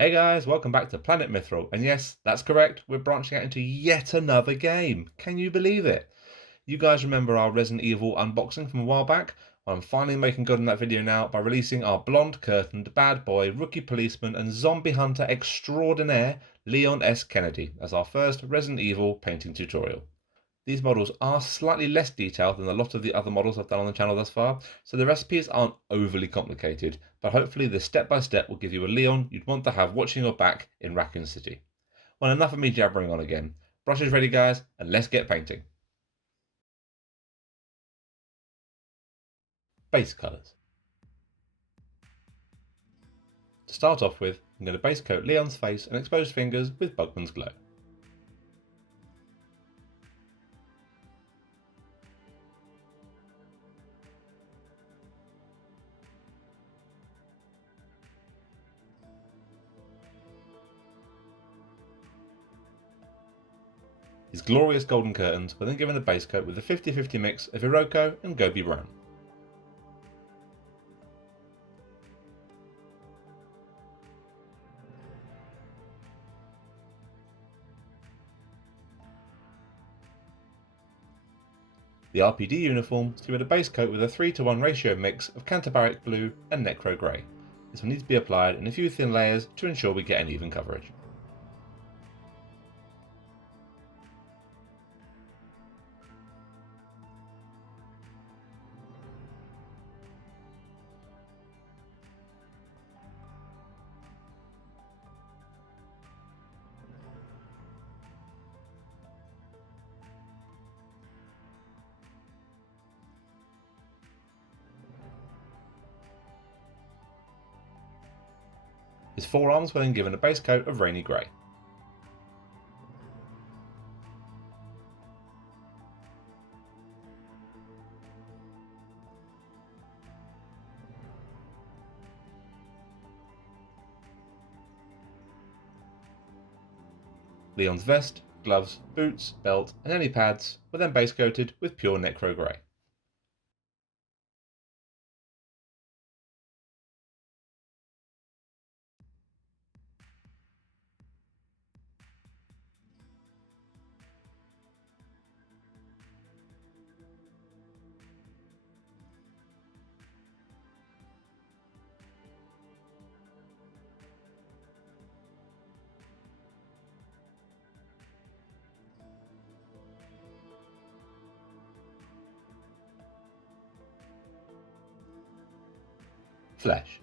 Hey guys, welcome back to Planet Mithril. And yes, that's correct, we're branching out into yet another game. Can you believe it? You guys remember our Resident Evil unboxing from a while back? Well, I'm finally making good on that video now by releasing our blonde curtained bad boy, rookie policeman and zombie hunter extraordinaire, Leon S. Kennedy, as our first Resident Evil painting tutorial. These models are slightly less detailed than a lot of the other models I've done on the channel thus far, so the recipes aren't overly complicated, but hopefully the step-by-step will give you a Leon you'd want to have watching your back in Raccoon City. Well, enough of me jabbering on again. Brushes ready guys, and let's get painting. Base colours. To start off with, I'm going to base coat Leon's face and exposed fingers with Bugman's Glow. His glorious golden curtains were then given a base coat with a 50-50 mix of Iroko and Gobi Brown. The RPD Uniform is given a base coat with a 3:1 ratio mix of Cantabaric Blue and Necro Grey. This will need to be applied in a few thin layers to ensure we get an even coverage. His forearms were then given a base coat of Rainy Grey. Leon's vest, gloves, boots, belt and any pads were then base coated with pure Necro Grey. Flesh.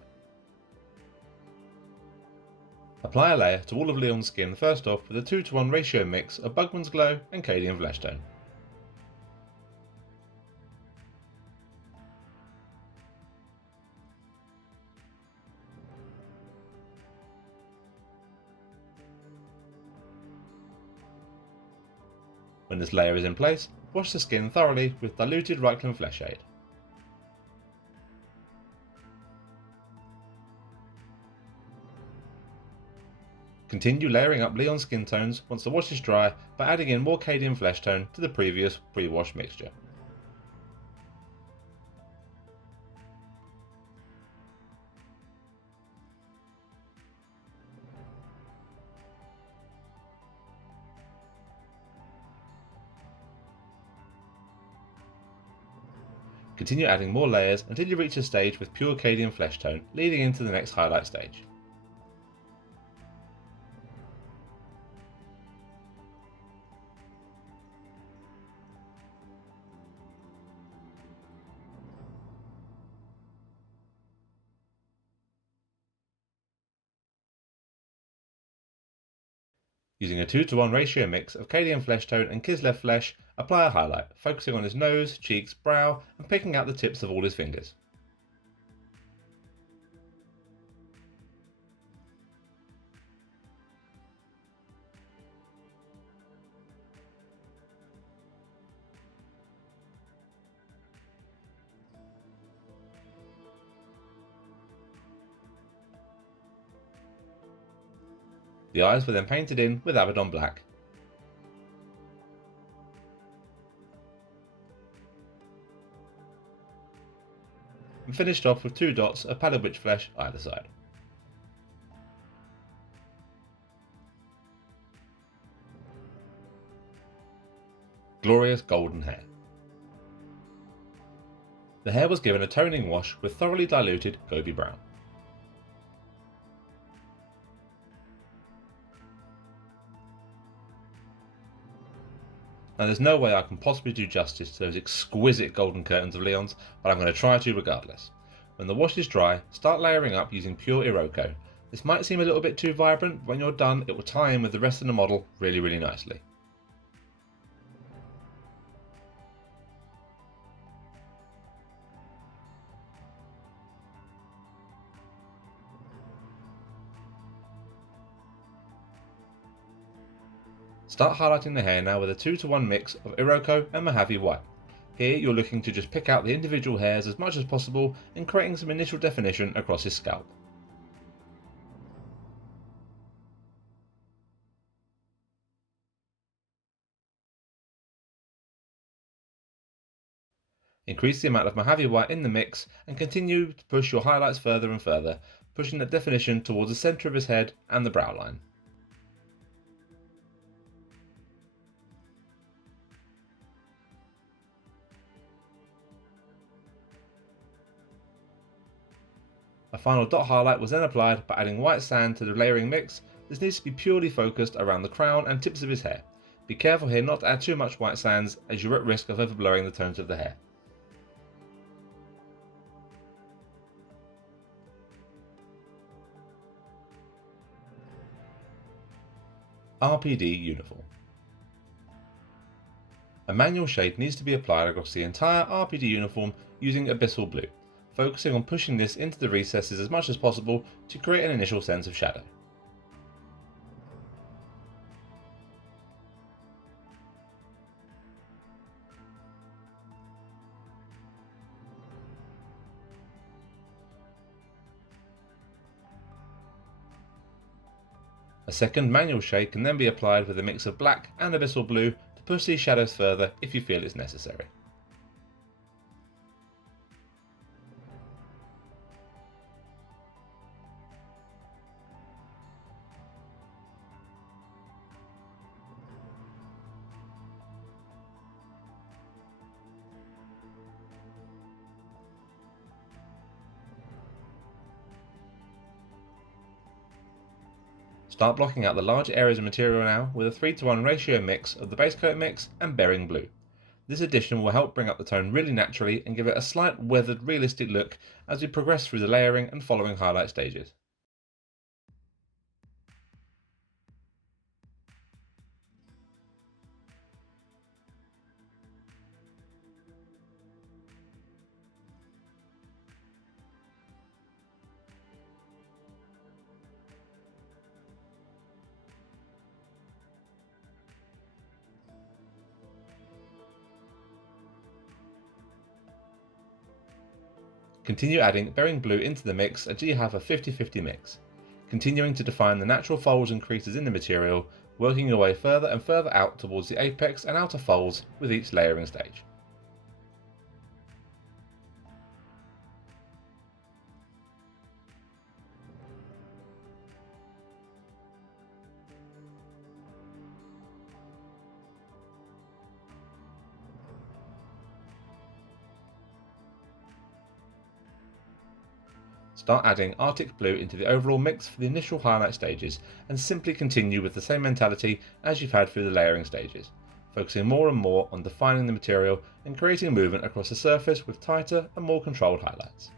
Apply a layer to all of Leon's skin first off with a 2:1 ratio mix of Bugman's Glow and Cadian Flesh Tone. When this layer is in place, wash the skin thoroughly with diluted Reikland Flesh Aid. Continue layering up Leon's skin tones once the wash is dry by adding in more Cadian Flesh Tone to the previous pre-wash mixture. Continue adding more layers until you reach a stage with pure Cadian Flesh Tone, leading into the next highlight stage. Using a 2:1 ratio mix of Cadian Flesh Tone and Kislev Flesh, apply a highlight, focusing on his nose, cheeks, brow, and picking out the tips of all his fingers. The eyes were then painted in with Abaddon Black. And finished off with 2 dots of Pallid Witch Flesh either side. glorious golden hair. The hair was given a toning wash with thoroughly diluted Gobi brown. Now there's no way I can possibly do justice to those exquisite golden curtains of Leon's, but I'm going to try to regardless. When the wash is dry, start layering up using pure Iroko. This might seem a little bit too vibrant, but when you're done it will tie in with the rest of the model really nicely. Start highlighting the hair now with a 2-to-1 mix of Iroko and Mojave white. Here you're looking to just pick out the individual hairs as much as possible and creating some initial definition across his scalp. Increase the amount of Mojave white in the mix and continue to push your highlights further and further, pushing that definition towards the centre of his head and the brow line. A final dot highlight was then applied by adding white sand to the layering mix. This needs to be purely focused around the crown and tips of his hair. Be careful here not to add too much white sands as you're at risk of overblowing the tones of the hair. RPD Uniform. A manual shade needs to be applied across the entire RPD uniform using Abyssal Blue, focusing on pushing this into the recesses as much as possible to create an initial sense of shadow. A second manual shade can then be applied with a mix of black and Abyssal Blue to push these shadows further if you feel it's necessary. Start blocking out the large areas of material now with a 3-to-1 ratio mix of the base coat mix and Bering Blue. This addition will help bring up the tone really naturally and give it a slight weathered realistic look as we progress through the layering and following highlight stages. Continue adding Bering Blue into the mix until you have a 50-50 mix, continuing to define the natural folds and creases in the material, working your way further and further out towards the apex and outer folds with each layering stage. Start adding Arctic Blue into the overall mix for the initial highlight stages and simply continue with the same mentality as you've had through the layering stages, focusing more and more on defining the material and creating movement across the surface with tighter and more controlled highlights.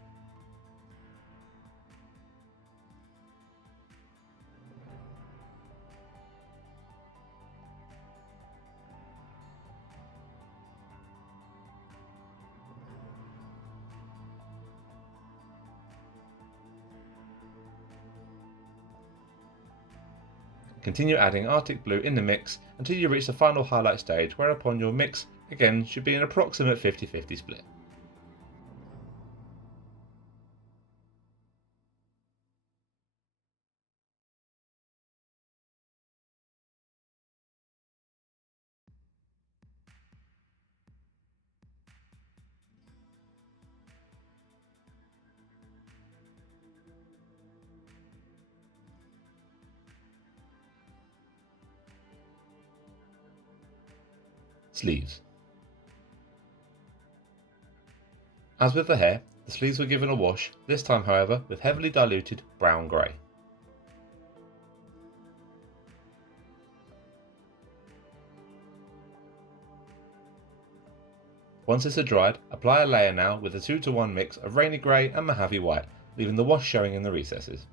Continue adding Arctic Blue in the mix until you reach the final highlight stage, whereupon your mix again should be an approximate 50-50 split. Sleeves. As with the hair, the sleeves were given a wash, this time however with heavily diluted brown-grey. Once this had dried, apply a layer now with a 2-to-1 mix of rainy grey and Mojave white, leaving the wash showing in the recesses.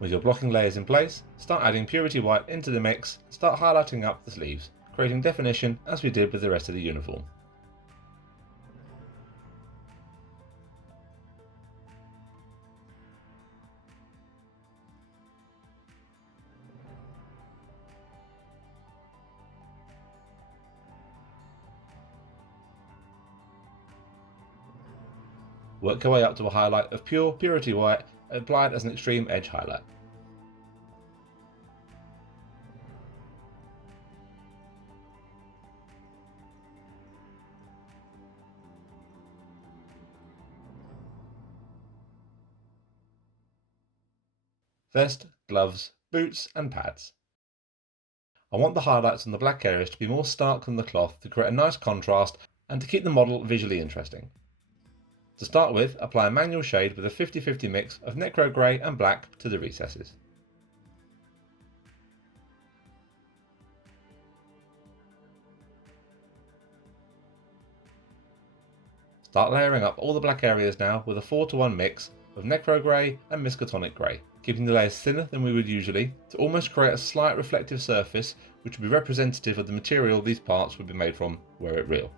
With your blocking layers in place, start adding purity white into the mix and start highlighting up the sleeves, creating definition as we did with the rest of the uniform. Work your way up to a highlight of pure purity white applied as an extreme edge highlight. Vest, gloves, boots and pads. I want the highlights on the black areas to be more stark than the cloth to create a nice contrast and to keep the model visually interesting. To start with, apply a manual shade with a 50-50 mix of necro grey and black to the recesses. Start layering up all the black areas now with a 4-to-1 mix of necro grey and miskatonic grey, keeping the layers thinner than we would usually to almost create a slight reflective surface which would be representative of the material these parts would be made from were it real.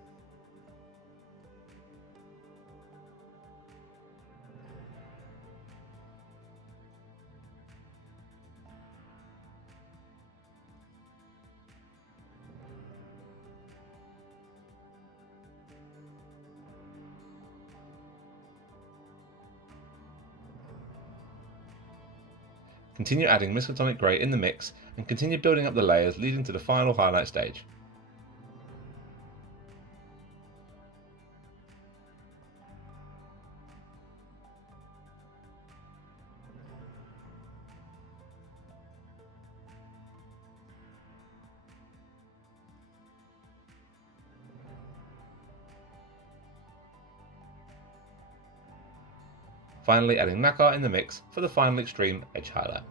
Continue adding miskatonic grey in the mix and continue building up the layers leading to the final highlight stage. Finally adding nacre in the mix for the final extreme edge highlight.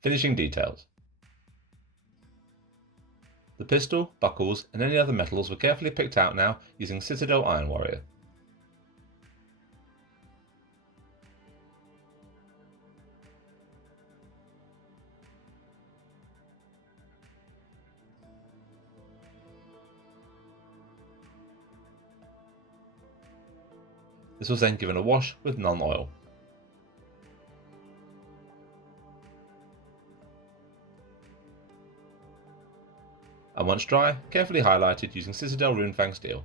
Finishing details. The pistol, buckles and any other metals were carefully picked out now using Citadel Iron Warrior. This was then given a wash with non-oil. And once dry, carefully highlighted using Citadel Runefang steel.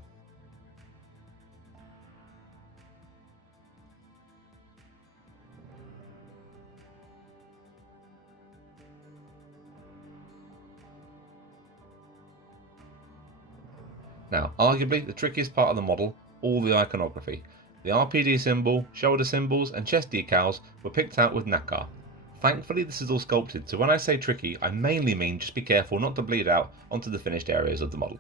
Now, arguably the trickiest part of the model, all the iconography. The RPD symbol, shoulder symbols and chest decals were picked out with nacre. Thankfully this is all sculpted, so when I say tricky, I mainly mean just be careful not to bleed out onto the finished areas of the model.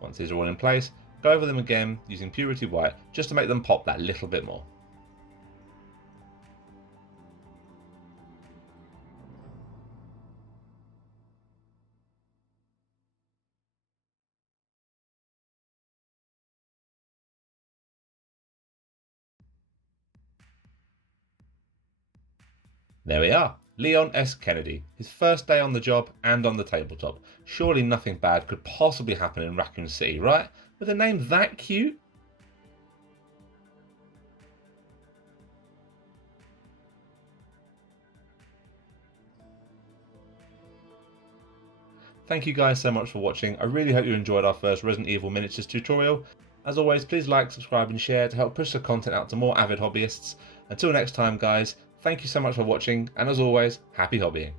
Once these are all in place, go over them again using Purity White just to make them pop that little bit more. There we are. Leon S. Kennedy. His first day on the job and on the tabletop. Surely nothing bad could possibly happen in Raccoon City, right? With a name that cute? Thank you guys so much for watching. I really hope you enjoyed our first Resident Evil miniatures tutorial. As always, please like, subscribe and share to help push the content out to more avid hobbyists. Until next time guys, thank you so much for watching, and as always, happy hobbying.